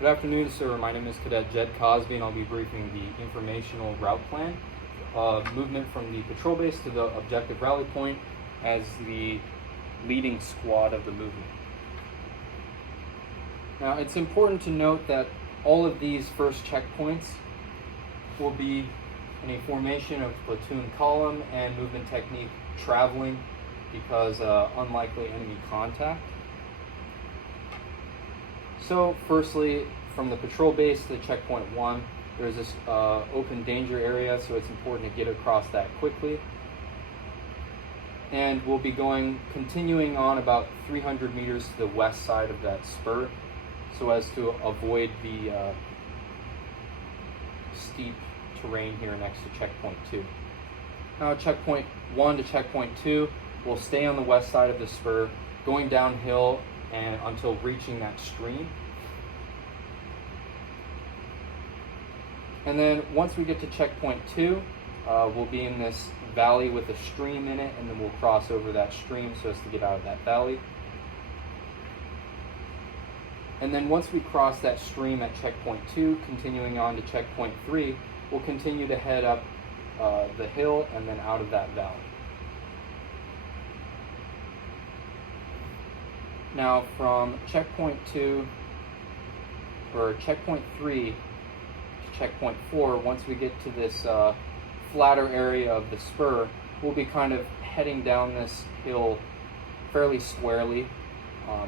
Good afternoon, sir. My name is Cadet Jed Cosby, and I'll be briefing the informational route plan, movement from the patrol base to the objective rally point as the leading squad of the movement. Now, it's important to note that all of these first checkpoints will be in a formation of platoon column and movement technique traveling because unlikely enemy contact. So firstly, from the patrol base to checkpoint 1, there's this open danger area, so it's important to get across that quickly. And we'll be continuing on about 300 meters to the west side of that spur so as to avoid the steep terrain here next to checkpoint 2. Now checkpoint 1 to checkpoint 2 will stay on the west side of the spur, going downhill and until reaching that stream. And then once we get to checkpoint 2, we'll be in this valley with a stream in it, and then we'll cross over that stream so as to get out of that valley. And then once we cross that stream at checkpoint 2, continuing on to checkpoint 3, we'll continue to head up the hill and then out of that valley. Now from checkpoint 2 or checkpoint 3 to checkpoint 4, once we get to this flatter area of the spur, we'll be kind of heading down this hill fairly squarely,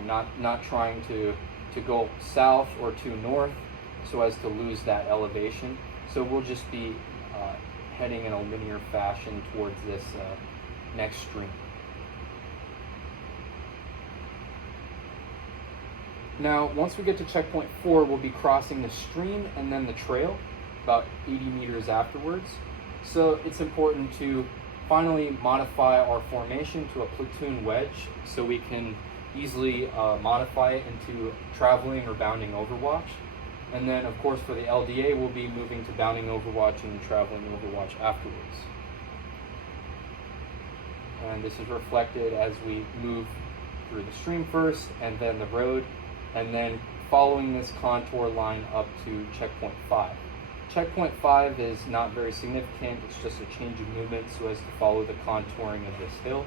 not trying to go south or to north so as to lose that elevation. So we'll just be heading in a linear fashion towards this next stream. Now, once we get to checkpoint 4, we'll be crossing the stream and then the trail about 80 meters afterwards. So it's important to finally modify our formation to a platoon wedge so we can easily modify it into traveling or bounding overwatch. And then, of course, for the LDA, we'll be moving to bounding overwatch and traveling overwatch afterwards. And this is reflected as we move through the stream first and then the road, and then following this contour line up to checkpoint 5. Checkpoint 5 is not very significant, it's just a change of movement so as to follow the contouring of this hill.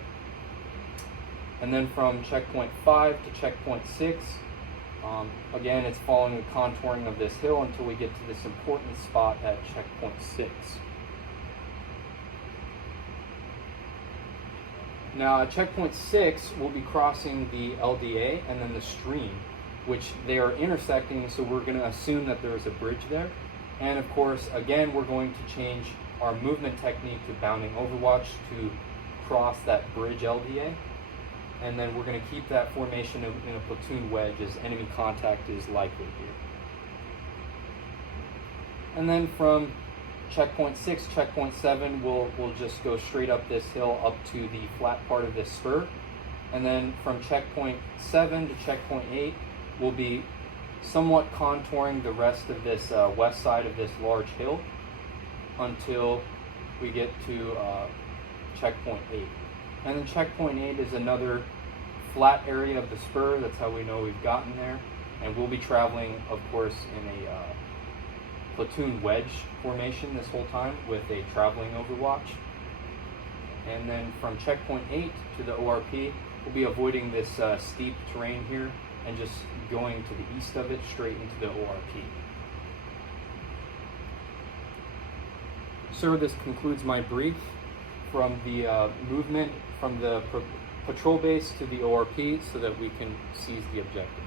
And then from checkpoint 5 to checkpoint 6, again it's following the contouring of this hill until we get to this important spot at checkpoint 6. Now at checkpoint 6, we'll be crossing the LDA and then the stream, which they are intersecting, so we're going to assume that there is a bridge there. And of course, again, we're going to change our movement technique to bounding overwatch to cross that bridge LDA. And then we're going to keep that formation in a platoon wedge as enemy contact is likely here. And then from checkpoint 6, checkpoint 7, we'll just go straight up this hill up to the flat part of this spur. And then from checkpoint 7 to checkpoint 8, we'll be somewhat contouring the rest of this west side of this large hill until we get to checkpoint 8. And then checkpoint 8 is another flat area of the spur. That's how we know we've gotten there. And we'll be traveling, of course, in a platoon wedge formation this whole time with a traveling overwatch. And then from checkpoint 8 to the ORP, we'll be avoiding this steep terrain here and just going to the east of it straight into the ORP. So this concludes my brief from the movement from the patrol base to the ORP so that we can seize the objective.